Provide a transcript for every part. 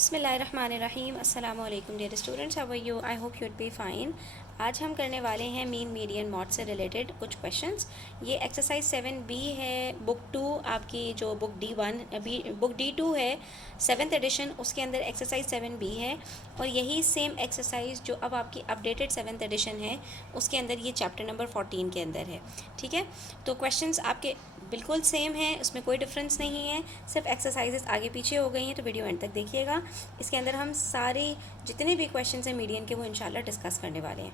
बिस्मिल्लाहिर्रहमानिर्रहीम अस्सलामु अलैकुम dear students, how are you? I hope you would be fine. आज हम करने वाले हैं मीन मीडियन मॉड से रिलेटेड कुछ क्वेश्चंस। ये एक्सरसाइज 7B है, बुक 2 आपकी, जो बुक D1 बुक D2 है 7th एडिशन, उसके अंदर एक्सरसाइज 7B है। और यही सेम एक्सरसाइज जो अब आपकी अपडेटेड 7th एडिशन है उसके अंदर ये चैप्टर नंबर 14 के अंदर है। ठीक है, तो क्वेश्चंस आपके बिल्कुल सेम है, उसमें कोई डिफरेंस नहीं है, सिर्फ एक्सरसाइजेस आगे पीछे हो गई हैं। तो वीडियो एंड तक देखिएगा। इसके अंदर हम सारे जितने भी क्वेश्चन हैं मीडियन के वो इंशाल्लाह डिस्कस करने वाले हैं।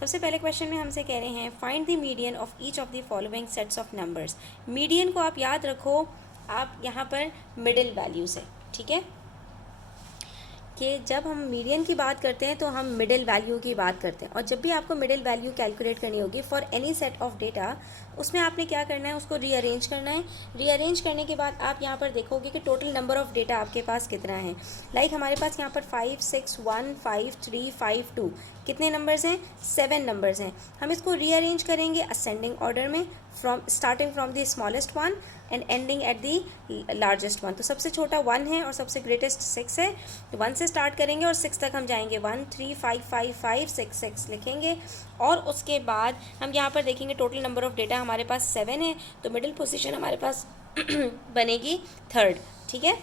सबसे पहले क्वेश्चन में हमसे कह रहे हैं find the median of each of the following sets of numbers. Median को आप याद रखो, आप यहाँ पर मिडिल वैल्यू से, ठीक है, कि जब हम मीडियन की बात करते हैं तो हम मिडिल वैल्यू की बात करते हैं। और जब भी आपको मिडिल वैल्यू कैलकुलेट करनी होगी for any set of data, उसमें आपने क्या करना है, उसको रीअरेंज करना है। रीअरेंज करने के बाद आप यहाँ पर देखोगे कि टोटल नंबर ऑफ डेटा आपके पास कितना है। लाइक हमारे पास यहाँ पर 5 6 1 5 3 5 2 कितने नंबर्स हैं? 7 नंबर्स हैं। हम इसको रीअरेंज करेंगे असेंडिंग ऑर्डर में, starting from the smallest one and ending at the largest one. तो सबसे छोटा 1 है और सबसे ग्रेटेस्ट 6 है। तो 1 से स्टार्ट करेंगे और 6 तक हम जाएंगे। 1 3 5 5 5 6 6 लिखेंगे। और उसके बाद हम यहाँ पर देखेंगे टोटल नंबर ऑफ डेटा हमारे पास 7 है, तो मिडिल पोजीशन हमारे पास बनेगी 3rd, ठीक है,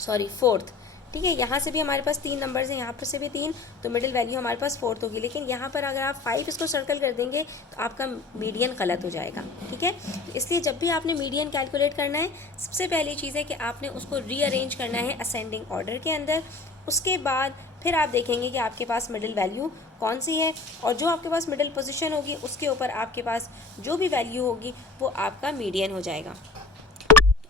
सॉरी 4th। ठीक है, यहाँ से भी हमारे पास 3 नंबर्स हैं, यहाँ पर से भी 3, तो मिडिल वैल्यू हमारे पास 4th होगी। लेकिन यहाँ पर अगर आप 5 इसको सर्कल कर देंगे तो आपका मीडियन गलत हो जाएगा। ठीक है, इसलिए जब भी आपने मीडियन कैलकुलेट करना है, सबसे पहली चीज़ है कि आपने उसको रीअरेंज करना है असेंडिंग ऑर्डर के अंदर। उसके बाद फिर आप देखेंगे कि आपके पास मिडिल वैल्यू कौन सी है, और जो आपके पास मिडिल पोजीशन होगी उसके ऊपर आपके पास जो भी वैल्यू होगी वो आपका मीडियन हो जाएगा।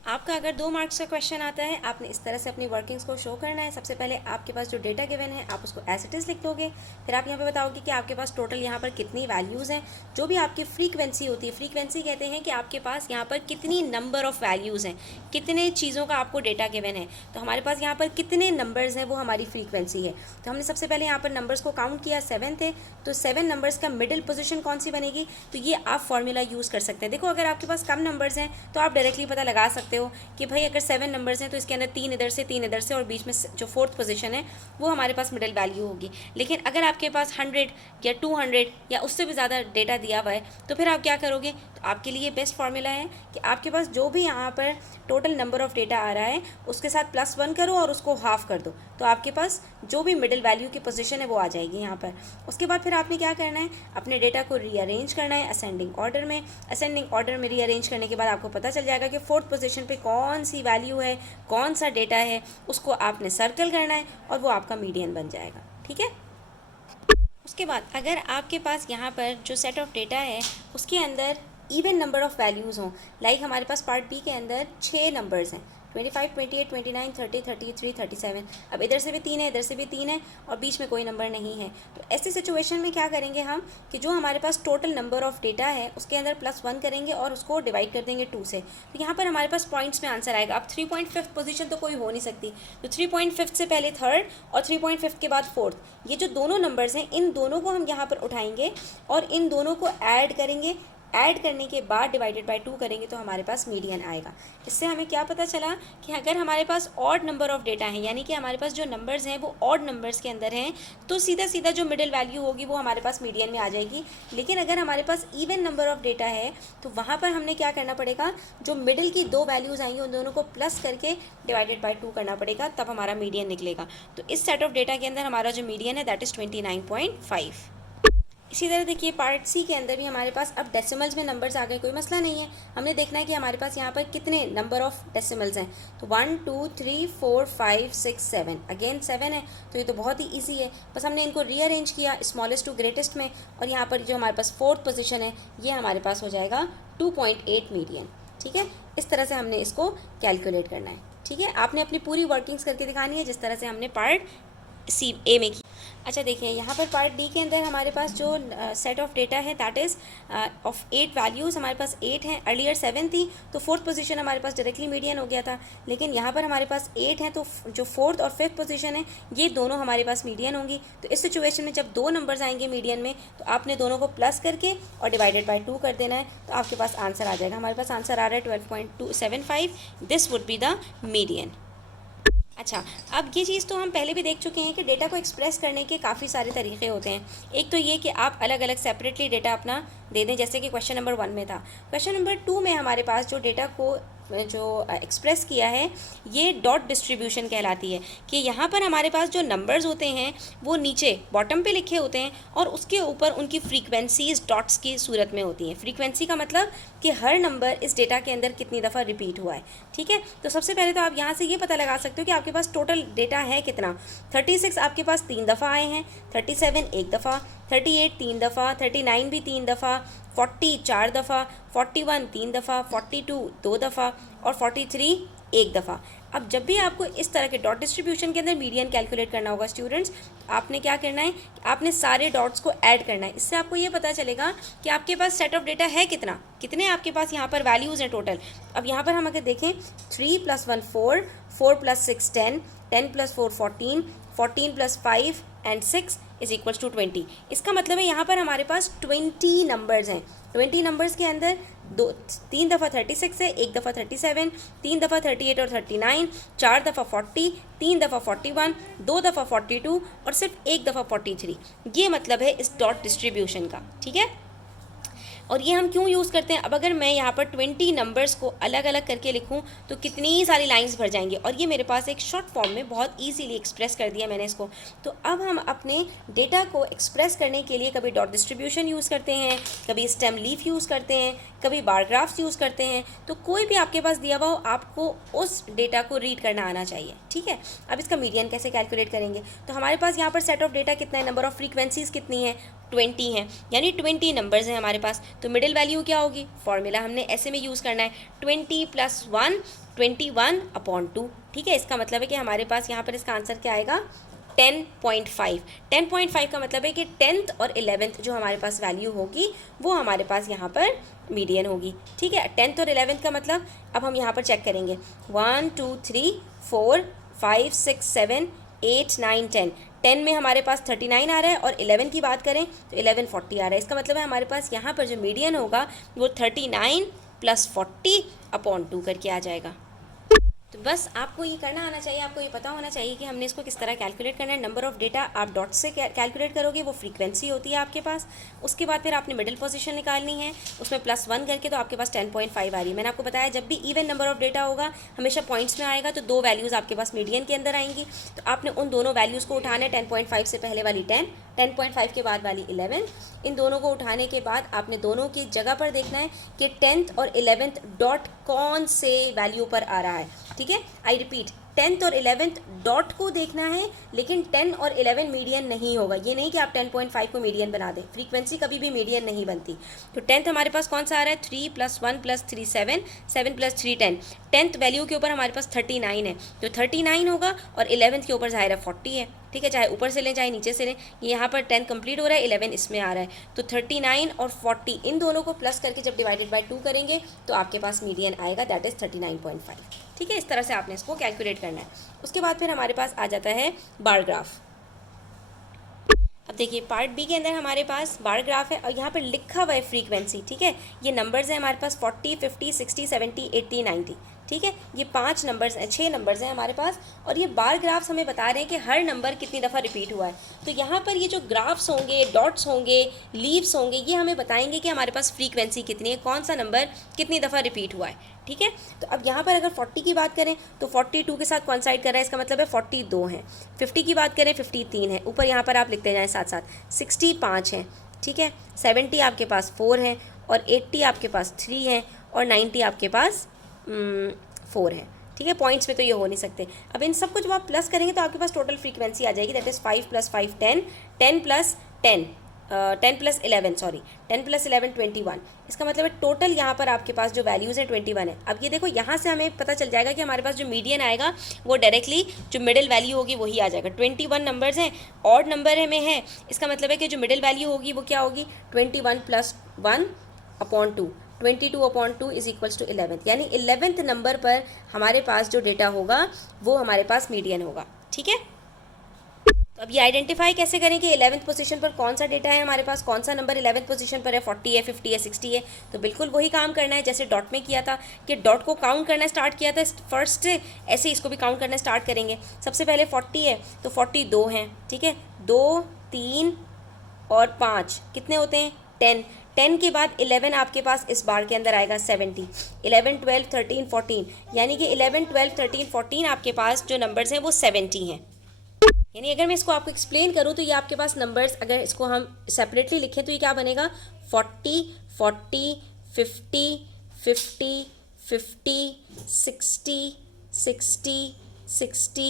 आपका अगर 2 मार्क्स का क्वेश्चन आता है, आपने इस तरह से अपनी वर्किंग्स को शो करना है। सबसे पहले आपके पास जो डेटा गिवन है आप उसको एज इट इज़ लिख दोगे। फिर आप यहाँ पे बताओगे कि आपके पास टोटल यहाँ पर कितनी वैल्यूज़ हैं। जो भी आपकी फ्रीक्वेंसी होती है, फ्रीक्वेंसी कहते हैं कि आपके पास यहाँ पर कितनी नंबर ऑफ़ वैल्यूज़ हैं, कितने चीज़ों का आपको डेटा गिवन है। तो हमारे पास यहाँ पर कितने नंबर्स हैं वो हमारी फ्रीक्वेंसी है। तो हमने सबसे पहले यहाँ पर नंबर्स को काउंट किया, 7 थे, तो 7 नंबर्स का मिडिल पोजीशन कौन सी बनेगी, तो ये आप फॉर्मूला यूज़ कर सकते हैं। देखो, अगर आपके पास कम नंबर्स हैं तो आप डायरेक्टली पता लगा सकते हो कि भाई अगर 7 नंबर्स हैं तो इसके अंदर 3 इधर से 3 इधर से, और बीच में जो 4th पोजीशन है वो हमारे पास मिडिल वैल्यू होगी। लेकिन अगर आपके पास 100 या 200 या उससे भी ज़्यादा डेटा दिया हुआ है तो फिर आप क्या करोगे, तो आपके लिए बेस्ट फार्मूला है कि आपके पास जो भी यहाँ पर टोटल नंबर ऑफ डेटा आ रहा है उसके साथ +1 करो और उसको हाफ कर दो, तो आपके पास जो भी मिडिल वैल्यू की पोजीशन है वो आ जाएगी यहाँ पर। उसके बाद फिर आपने क्या करना है, अपने डेटा को रीअरेंज करना है असेंडिंग ऑर्डर में। असेंडिंग ऑर्डर में रीअरेंज करने के बाद आपको पता चल जाएगा कि 4th पोजीशन पे कौन सी वैल्यू है, कौन सा डेटा है, उसको आपने सर्कल करना है और वो आपका मीडियन बन जाएगा। ठीक है, उसके बाद अगर आपके पास यहाँ पर जो सेट ऑफ डेटा है उसके अंदर इवन नंबर ऑफ़ वैल्यूज़ हों, लाइक हमारे पास पार्ट बी के अंदर 6 नंबर्स हैं, 25 28 29 30 33 37। अब इधर से भी 3 है, इधर से भी 3 है और बीच में कोई नंबर नहीं है। तो ऐसी सिचुएशन में क्या करेंगे हम कि जो हमारे पास टोटल नंबर ऑफ़ डेटा है उसके अंदर +1 करेंगे और उसको डिवाइड कर देंगे 2 से। तो यहाँ पर हमारे पास पॉइंट्स में आंसर आएगा। अब 3.5 पोजीशन तो कोई हो नहीं सकती, तो 3.5 से पहले 3rd और 3.5 के बाद 4th, ये जो दोनों नंबर्स हैं इन दोनों को हम यहाँ पर उठाएंगे और इन दोनों को ऐड करेंगे। ऐड करने के बाद डिवाइडेड बाय 2 करेंगे तो हमारे पास मीडियन आएगा। इससे हमें क्या पता चला कि अगर हमारे पास ऑड नंबर ऑफ डेटा है, यानी कि हमारे पास जो नंबर्स हैं वो ऑड नंबर्स के अंदर हैं, तो सीधा सीधा जो मिडिल वैल्यू होगी वो हमारे पास मीडियन में आ जाएगी। लेकिन अगर हमारे पास इवन नंबर ऑफ डेटा है तो वहाँ पर हमने क्या करना पड़ेगा, जो मिडिल की 2 वैल्यूज़ आएंगी उन दोनों को प्लस करके डिवाइडेड बाय 2 करना पड़ेगा, तब हमारा मीडियन निकलेगा। तो इस सेट ऑफ डेटा के अंदर हमारा जो मीडियन है दैट इज़ 29.5। इसी तरह देखिए पार्ट सी के अंदर भी हमारे पास अब डेसिमल्स में नंबर्स आ गए, कोई मसला नहीं है। हमने देखना है कि हमारे पास यहाँ पर कितने नंबर ऑफ डेसिमल्स हैं। तो 1 2 3 4 5 6 7, अगेन 7 है, तो ये तो बहुत ही ईजी है। बस हमने इनको रीअरेंज किया स्मॉलेस्ट टू ग्रेटेस्ट में, और यहाँ पर जो हमारे पास 4th पोजीशन है ये हमारे पास हो जाएगा 2.8 मीडियन। ठीक है, इस तरह से हमने इसको कैलकुलेट करना है। ठीक है, आपने अपनी पूरी वर्किंग्स करके दिखानी है जिस तरह से हमने पार्ट सी ए में की। अच्छा देखिए, यहाँ पर पार्ट डी के अंदर हमारे पास जो सेट ऑफ डेटा है दैट इज़ ऑफ 8 वैल्यूज़, हमारे पास 8 हैं। अर्लियर 7 थी तो 4th पोजीशन हमारे पास डायरेक्टली मीडियन हो गया था, लेकिन यहाँ पर हमारे पास 8 हैं तो जो 4th और 5th पोजीशन है ये दोनों हमारे पास मीडियन होंगी। तो इस सिचुएशन में जब 2 नंबर्स आएंगे मीडियन में तो आपने दोनों को प्लस करके और डिवाइडेड बाई 2 कर देना है, तो आपके पास आंसर आ जाएगा। हमारे पास आंसर आ रहा है 12.275। This would be the median. अच्छा, अब ये चीज़ तो हम पहले भी देख चुके हैं कि डेटा को एक्सप्रेस करने के काफ़ी सारे तरीके होते हैं। एक तो ये कि आप अलग अलग सेपरेटली डेटा अपना दे दें, जैसे कि क्वेश्चन नंबर 1 में था। क्वेश्चन नंबर 2 में हमारे पास जो डेटा को जो एक्सप्रेस किया है, ये डॉट डिस्ट्रीब्यूशन कहलाती है, कि यहाँ पर हमारे पास जो नंबर्स होते हैं वो नीचे बॉटम पे लिखे होते हैं और उसके ऊपर उनकी फ्रीक्वेंसीज डॉट्स की सूरत में होती हैं। फ्रीक्वेंसी का मतलब कि हर नंबर इस डेटा के अंदर कितनी दफ़ा रिपीट हुआ है। ठीक है, तो सबसे पहले तो आप यहाँ से ये पता लगा सकते हो कि आपके पास टोटल डेटा है कितना। 36 आपके पास 3 दफ़ा आए हैं, 37 एक दफ़ा, 38 3 दफ़ा, 39 भी 3 दफ़ा, 40 4 दफ़ा, 41 3 दफ़ा, 42 2 दफ़ा और 43 एक दफ़ा। अब जब भी आपको इस तरह के डॉट डिस्ट्रीब्यूशन के अंदर मीडियन कैलकुलेट करना होगा स्टूडेंट्स, आपने क्या करना है, आपने सारे डॉट्स को ऐड करना है। इससे आपको ये पता चलेगा कि आपके पास सेट ऑफ डेटा है कितना, कितने आपके पास यहाँ पर वैल्यूज़ हैं टोटल। अब यहाँ पर हम अगर देखें 3 + 1 4, 4 + 6 10, 10 + 4 14, 14 + 5 and 6 = 20। इसका मतलब है यहाँ पर हमारे पास 20 नंबर्स हैं। 20 नंबर्स के अंदर 3 दफ़ा 36 है, एक दफ़ा 37, 3 दफ़ा 38 और 39, 4 दफ़ा 40, 3 दफ़ा 41, 2 दफ़ा 42 और सिर्फ एक दफ़ा 43। ये मतलब है इस डॉट डिस्ट्रीब्यूशन का। ठीक है, और ये हम क्यों यूज़ करते हैं। अब अगर मैं यहाँ पर 20 नंबर्स को अलग अलग करके लिखूँ तो कितनी सारी लाइंस भर जाएंगी, और ये मेरे पास एक शॉर्ट फॉर्म में बहुत इजीली एक्सप्रेस कर दिया मैंने इसको। तो अब हम अपने डेटा को एक्सप्रेस करने के लिए कभी डॉट डिस्ट्रीब्यूशन यूज़ करते हैं, कभी स्टेम लीफ यूज़ करते हैं, कभी बार ग्राफ्स यूज़ करते हैं। तो कोई भी आपके पास दिया हुआ हो, आपको उस डेटा को रीड करना आना चाहिए। ठीक है, अब इसका मीडियन कैसे कैलकुलेट करेंगे। तो हमारे पास यहाँ पर सेट ऑफ डेटा कितना है, नंबर ऑफ फ्रीक्वेंसीज कितनी है, 20 हैं, यानी 20 नंबर्स हैं हमारे पास। तो मिडिल वैल्यू क्या होगी, फॉर्मूला हमने ऐसे में यूज़ करना है, 20 + 1 21/2। ठीक है, इसका मतलब है कि हमारे पास यहाँ पर इसका आंसर क्या आएगा, 10.5। 10.5 का मतलब है कि 10th और 11th जो हमारे पास वैल्यू होगी वो हमारे पास यहाँ पर मीडियन होगी। ठीक है, 10th और 11th का मतलब अब हम यहाँ पर चेक करेंगे, 1 2 3 4 5 6 7 8 9 10। 10 में हमारे पास 39 आ रहा है और 11 की बात करें तो 11 40 आ रहा है। इसका मतलब है हमारे पास यहाँ पर जो मीडियन होगा वो 39 + 40/2 करके आ जाएगा। तो बस आपको ये करना आना चाहिए, आपको ये पता होना चाहिए कि हमने इसको किस तरह कैलकुलेट करना है। नंबर ऑफ डेटा आप डॉट से कैलकुलेट करोगे, वो फ्रीक्वेंसी होती है आपके पास। उसके बाद फिर आपने मिडिल पोजीशन निकालनी है, उसमें +1 करके तो आपके पास 10.5 आ रही है। मैंने आपको बताया जब भी इवन नंबर ऑफ डेटा होगा हमेशा पॉइंट्स में आएगा, तो 2 वैल्यूज़ आपके पास मीडियन के अंदर आएंगी। तो आपने उन दोनों वैल्यूज़ को उठाना है, 10.5 से पहले वाली 10, 10.5 के बाद वाली 11। इन दोनों को उठाने के बाद आपने दोनों की जगह पर देखना है कि 10th और 11th डॉट कौन से वैल्यू पर आ रहा है। ठीक है, आई रिपीट, 10th और 11th डॉट को देखना है, लेकिन 10 और 11 मीडियन नहीं होगा। ये नहीं कि आप 10.5 को मीडियन बना दें, फ्रीक्वेंसी कभी भी मीडियन नहीं बनती। तो 10th हमारे पास कौन सा आ रहा है, 3 + 1 + 3 7, 7 + 3 10। 10th वैल्यू के ऊपर हमारे पास 39 है, तो 39 होगा, और 11th के ऊपर ज़ाहिर है 40 है। ठीक है, चाहे ऊपर से लें चाहे नीचे से लें, ये यहाँ पर 10 कंप्लीट हो रहा है, 11 इसमें आ रहा है। तो 39 और 40 इन दोनों को प्लस करके जब डिवाइडेड बाय 2 करेंगे तो आपके पास मीडियन आएगा, दैट इज़ 39.5। ठीक है, इस तरह से आपने इसको कैलकुलेट करना है। उसके बाद फिर हमारे पास आ जाता है बार ग्राफ। अब देखिए पार्ट बी के अंदर हमारे पास बार ग्राफ है और यहाँ पर लिखा हुआ है फ्रीक्वेंसी। ठीक है, ये नंबर्स हैं हमारे पास 40 50 60 70 80 90। ठीक है, ये 5 नंबर्स हैं, 6 नंबर्स हैं हमारे पास, और ये बार ग्राफ्स हमें बता रहे हैं कि हर नंबर कितनी दफ़ा रिपीट हुआ है। तो यहाँ पर ये जो ग्राफ्स होंगे, डॉट्स होंगे, लीव्स होंगे, ये हमें बताएंगे कि हमारे पास फ्रीक्वेंसी कितनी है, कौन सा नंबर कितनी दफ़ा रिपीट हुआ है। ठीक है, तो अब यहाँ पर अगर 40 की बात करें तो 42 के साथ कॉन्साइड कर रहा है, इसका मतलब है 42 हैं। 50 की बात करें 53 है, ऊपर यहाँ पर आप लिखते जाएँ साथ साथ। 60 5 हैं। ठीक है, 70 आपके पास 4 हैं, और 80 आपके पास 3 हैं, और 90 आपके पास 4 है। ठीक है, पॉइंट्स में तो ये हो नहीं सकते। अब इन सब को जब आप प्लस करेंगे तो आपके पास टोटल फ्रीक्वेंसी आ जाएगी, दैट इज़ 5 + 5 10, 10 + 10 10 + 11 सॉरी 10 + 11 21। इसका मतलब है टोटल यहाँ पर आपके पास जो वैल्यूज़ है 21 है। अब ये देखो यहाँ से हमें पता चल जाएगा कि हमारे पास जो मीडियन आएगा वो डायरेक्टली जो मिडिल वैल्यू होगी वही आ जाएगा। 21 नंबर्स हैं, ऑड नंबर में है, इसका मतलब है कि जो मिडिल वैल्यू होगी वो क्या होगी, 21 + 1/2, 22/2 = 11, यानी 11th नंबर पर हमारे पास जो डेटा होगा वो हमारे पास मीडियन होगा। ठीक है, तो अब ये आइडेंटिफाई कैसे करें कि 11th पोजीशन पर कौन सा डेटा है हमारे पास, कौन सा नंबर 11th पोजीशन पर है, 40 है, 50 है, 60 है। तो बिल्कुल वही काम करना है जैसे डॉट में किया था कि डॉट को काउंट करना स्टार्ट किया था फर्स्ट से, ऐसे ही इसको भी काउंट करना स्टार्ट करेंगे। सबसे पहले 40 है तो 42 हैं, ठीक है, 2 3 और 5 कितने होते हैं 10। 10 के बाद 11 आपके पास इस बार के अंदर आएगा 70। 11 12 13 14 यानी कि 11 12 13 14 आपके पास जो नंबर्स हैं वो 70 हैं। यानी अगर मैं इसको आपको एक्सप्लेन करूँ तो ये आपके पास नंबर्स, अगर इसको हम सेपरेटली लिखें तो ये क्या बनेगा 40 40 50 50 50 60 60 60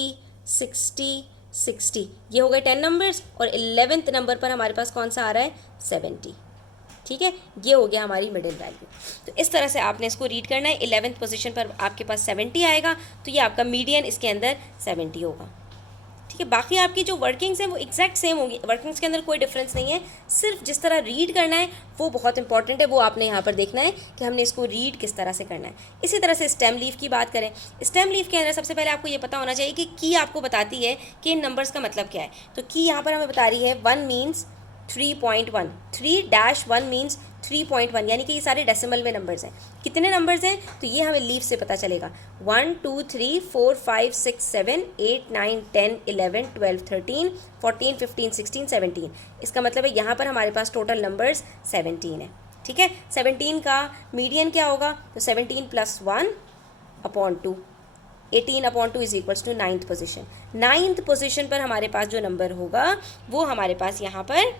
60 60। ये हो गए 10 नंबर्स और 11th नंबर पर हमारे पास कौन सा आ रहा है 70। ठीक है, ये हो गया हमारी मिडिल वैल्यू। तो इस तरह से आपने इसको रीड करना है। 11th पोजीशन पर आपके पास 70 आएगा तो ये आपका मीडियन इसके अंदर 70 होगा। ठीक है, बाकी आपकी जो वर्किंग्स हैं वो एग्जैक्ट सेम होंगी, वर्किंग्स के अंदर कोई डिफरेंस नहीं है, सिर्फ जिस तरह रीड करना है वो बहुत इंपॉर्टेंट है, वो आपने यहाँ पर देखना है कि हमने इसको रीड किस तरह से करना है। इसी तरह से स्टेम लीफ की बात करें, स्टेम लीफ के अंदर सबसे पहले आपको ये पता होना चाहिए कि की आपको बताती है कि इन नंबर्स का मतलब क्या है। तो की यहाँ पर हमें बता रही है 1 मीन्स 3.1, 3-1 मीन्स 3.1 यानी कि ये सारे डेसिमल में नंबर्स हैं। कितने नंबर्स हैं तो ये हमें लीफ से पता चलेगा। 1 2 3 4 5 6 7 8 9 10 11 12 13 14 15 16 17। इसका मतलब है यहाँ पर हमारे पास टोटल नंबर्स 17 है। ठीक है, 17 का मीडियन क्या होगा तो 17 + 1 upon 2, 18 upon 2 is equals to 9th position. 9th position पर हमारे पास जो नंबर होगा वो हमारे पास यहाँ पर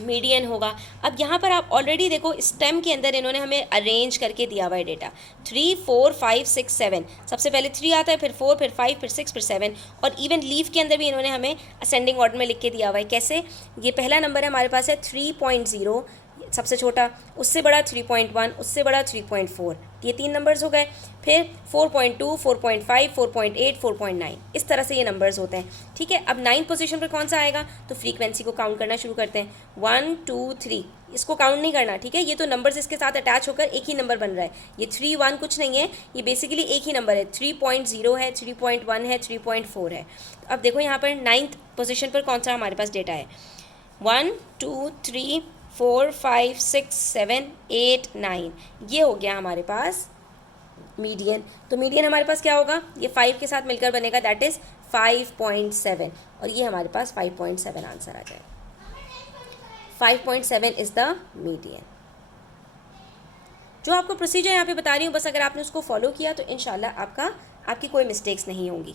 मीडियन होगा। अब यहाँ पर आप ऑलरेडी देखो स्टेम के अंदर इन्होंने हमें अरेंज करके दिया हुआ है डेटा 3 4 5 6 7। सबसे पहले 3 आता है, फिर 4, फिर 5, फिर 6, फिर 7। और इवन लीफ के अंदर भी इन्होंने हमें असेंडिंग ऑर्डर में लिख के दिया हुआ है। कैसे, ये पहला नंबर है हमारे पास है 3.0 सबसे छोटा, उससे बड़ा 3.1, उससे बड़ा 3.4, ये 3 नंबर्स हो गए। फिर 4.2 4.5 4.8 4.9 इस तरह से ये नंबर्स होते हैं। ठीक है, अब 9th पोजीशन पर कौन सा आएगा तो फ्रीक्वेंसी को काउंट करना शुरू करते हैं। 1 2 3 इसको काउंट नहीं करना। ठीक है, ये तो नंबर्स इसके साथ अटैच होकर एक ही नंबर बन रहा है। ये 3 1 कुछ नहीं है, ये बेसिकली एक ही नंबर है। 3.0 है, 3.1 है, 3.4 है। अब देखो यहाँ पर 9th पोजीशन पर कौन सा हमारे पास डेटा है 1 2 3 4 5 6 7 8 9। ये हो गया हमारे पास मीडियन। तो मीडियन हमारे पास क्या होगा, ये 5 के साथ मिलकर बनेगा, दैट इज़ 5.7 और ये हमारे पास 5.7 आंसर आ जाएगा। 5.7 इज़ द मीडियन। जो आपको प्रोसीजर यहाँ पे बता रही हूँ, बस अगर आपने उसको फॉलो किया तो इंशाल्लाह आपकी कोई मिस्टेक्स नहीं होंगी।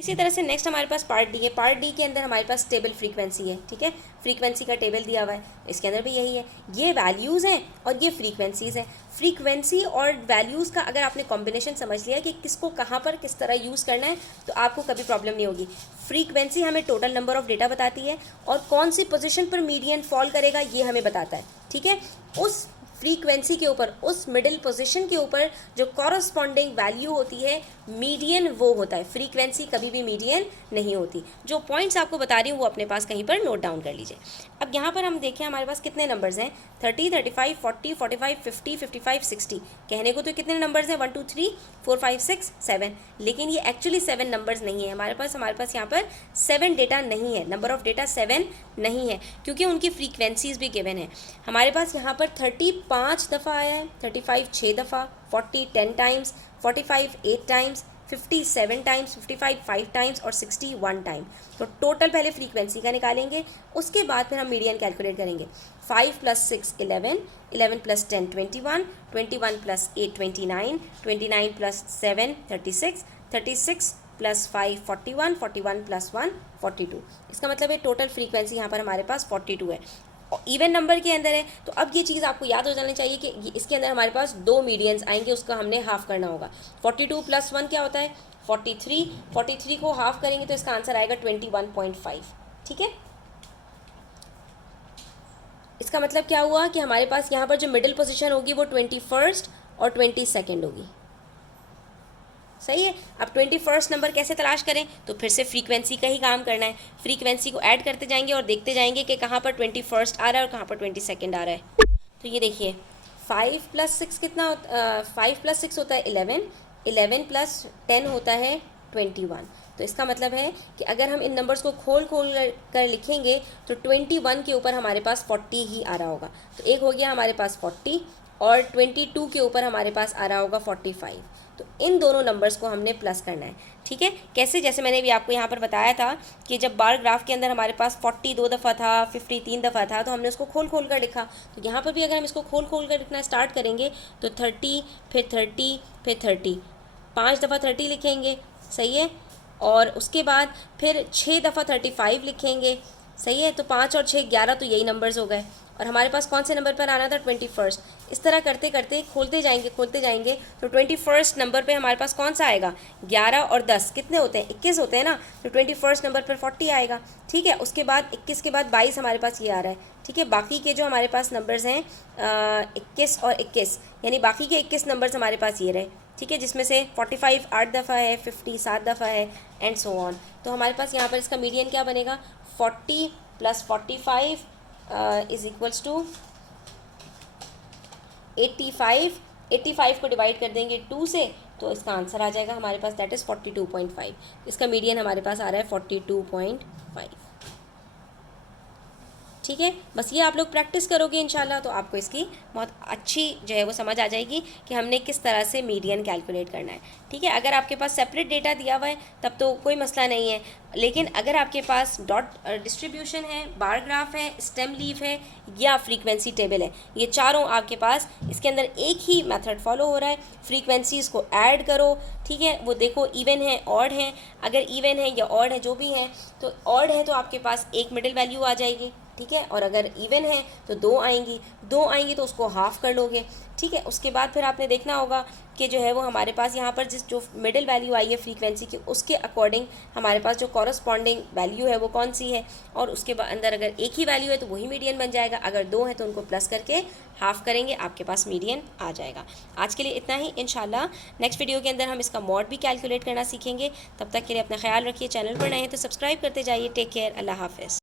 इसी तरह से नेक्स्ट हमारे पास पार्ट डी है। पार्ट डी के अंदर हमारे पास टेबल फ्रीक्वेंसी है। ठीक है, फ्रीक्वेंसी का टेबल दिया हुआ है, इसके अंदर भी यही है। ये वैल्यूज़ हैं और ये फ्रीक्वेंसीज़ हैं। फ्रीक्वेंसी और वैल्यूज़ का अगर आपने कॉम्बिनेशन समझ लिया कि किसको कहाँ पर किस तरह यूज़ करना है तो आपको कभी प्रॉब्लम नहीं होगी। फ्रीक्वेंसी हमें टोटल नंबर ऑफ डेटा बताती है और कौन सी पोजीशन पर मीडियन फॉल करेगा ये हमें बताता है। ठीक है, उस फ्रीक्वेंसी के ऊपर, उस मिडिल पोजीशन के ऊपर जो कॉरस्पॉन्डिंग वैल्यू होती है मीडियन वो होता है। फ्रीक्वेंसी कभी भी मीडियन नहीं होती। जो पॉइंट्स आपको बता रही हूँ वो अपने पास कहीं पर नोट डाउन कर लीजिए। अब यहाँ पर हम देखें हमारे पास कितने नंबर्स हैं 30 35 40 45 50 55 60। कहने को तो कितने नंबर्स हैं 1 2 3 4 5 6 7, लेकिन ये एक्चुअली 7 नंबर्स नहीं है हमारे पास यहाँ पर 7 डेटा नहीं है, नंबर ऑफ डेटा 7 नहीं है क्योंकि उनकी फ्रीक्वेंसीज भी गिवन है। हमारे पास यहाँ पर 30 5 दफ़ा आया है, 35 6 दफ़ा, 40 10 टाइम्स, 45 8 टाइम्स, 50 7 टाइम्स, 55 5 टाइम्स और 60 1 टाइम। तो टोटल पहले फ्रीक्वेंसी का निकालेंगे, उसके बाद फिर हम मीडियन कैलकुलेट करेंगे। 5 + 6 11, 11 + 10 21, 21 + 8 29, 29 + 7 36, 36 + 5 41, 41 + 1 42। इसका मतलब है टोटल फ्रीक्वेंसी यहाँ पर हमारे पास 42 है। इवन नंबर के अंदर है तो अब ये चीज़ आपको याद हो जानी चाहिए कि इसके अंदर हमारे पास 2 मीडियंस आएंगे, उसका हमने हाफ करना होगा। 42 + 1 क्या होता है 43, 43 को हाफ करेंगे तो इसका आंसर आएगा 21.5। ठीक है, इसका मतलब क्या हुआ कि हमारे पास यहाँ पर जो मिडिल पोजीशन होगी वो 21st और 22nd होगी। सही है, अब 21st नंबर कैसे तलाश करें तो फिर से फ्रीक्वेंसी का ही काम करना है। फ्रीक्वेंसी को ऐड करते जाएंगे और देखते जाएंगे कि कहाँ पर 21st आ रहा है और कहाँ पर 22nd आ रहा है। तो ये देखिए 5 + 6 कितना होता 5 + 6 होता है 11, 11 + 10 होता है 21। तो इसका मतलब है कि अगर हम इन नंबर्स को खोल खोल कर लिखेंगे तो 21 के ऊपर हमारे पास 40 ही आ रहा होगा। तो एक हो गया हमारे पास 40 और 22 के ऊपर हमारे पास आ रहा होगा 45। तो इन दोनों नंबर्स को हमने प्लस करना है, ठीक है। कैसे, जैसे मैंने भी आपको यहाँ पर बताया था कि जब बार ग्राफ के अंदर हमारे पास 40 2 दफ़ा था, 50 3 दफ़ा था, तो हमने उसको खोल खोल कर लिखा। तो यहाँ पर भी अगर हम इसको खोल खोल कर लिखना स्टार्ट करेंगे तो 30 फिर 30 फिर 30, 5 दफ़ा 30 लिखेंगे, सही है। और उसके बाद फिर 6 दफ़ा 35 लिखेंगे, सही है। तो 5 और 6 11, तो यही नंबर्स हो गए। और हमारे पास कौन से नंबर पर आना था, 21। इस तरह करते करते खोलते जाएंगे तो 21 नंबर पे हमारे पास कौन सा आएगा, 11 और 10 कितने होते हैं, 21 होते हैं ना। तो 21 नंबर पर 40 आएगा, ठीक है। उसके बाद 21 के बाद 22 हमारे पास ये आ रहा है, ठीक है। बाकी के जो हमारे पास नंबर्स हैं 21 और 21, यानी बाकी के 21 नंबर्स हमारे पास ये रहे, ठीक है। जिसमें से 45 8 दफ़ा है, 50 7 दफ़ा है, एंड सो ऑन। तो हमारे पास यहाँ पर इसका मीडियन क्या बनेगा, 40 + 45 इज़ इक्वल्स टू 85। 85 को डिवाइड कर देंगे 2 से, तो इसका आंसर आ जाएगा हमारे पास, दैट इज़ 42.5। इसका मीडियन हमारे पास आ रहा है 42.5, ठीक है। बस ये आप लोग प्रैक्टिस करोगे इंशाल्लाह तो आपको इसकी बहुत अच्छी जो है वो समझ आ जाएगी कि हमने किस तरह से मीडियन कैलकुलेट करना है, ठीक है। अगर आपके पास सेपरेट डेटा दिया हुआ है तब तो कोई मसला नहीं है, लेकिन अगर आपके पास डॉट डिस्ट्रीब्यूशन है, बार ग्राफ है, स्टेम लीफ है या फ्रीक्वेंसी टेबल है, ये चारों आपके पास, इसके अंदर एक ही मेथड फॉलो हो रहा है। फ्रीक्वेंसीज़ को ऐड करो, ठीक है। वो देखो इवन है ऑड है, अगर इवन है या ऑड है जो भी है, तो ऑड है तो आपके पास एक मिडिल वैल्यू आ जाएगी, ठीक है। और अगर इवन है तो 2 आएंगी तो उसको हाफ कर लोगे, ठीक है। उसके बाद फिर आपने देखना होगा कि जो है वो हमारे पास यहाँ पर जो मिडिल वैल्यू आई है फ्रीक्वेंसी की, उसके अकॉर्डिंग हमारे पास जो कॉरस्पॉन्डिंग वैल्यू है वो कौन सी है, और उसके अंदर अगर एक ही वैल्यू है तो वही मीडियन बन जाएगा, अगर 2 है तो उनको प्लस करके हाफ करेंगे, आपके पास मीडियन आ जाएगा। आज के लिए इतना ही, इंशाल्लाह नेक्स्ट वीडियो के अंदर हम इसका मॉड भी कैलकुलेट करना सीखेंगे। तब तक के लिए अपना ख्याल रखिए, चैनल पर नए हैं तो सब्सक्राइब करते जाइए। टेक केयर, अल्लाह हाफ़िज़।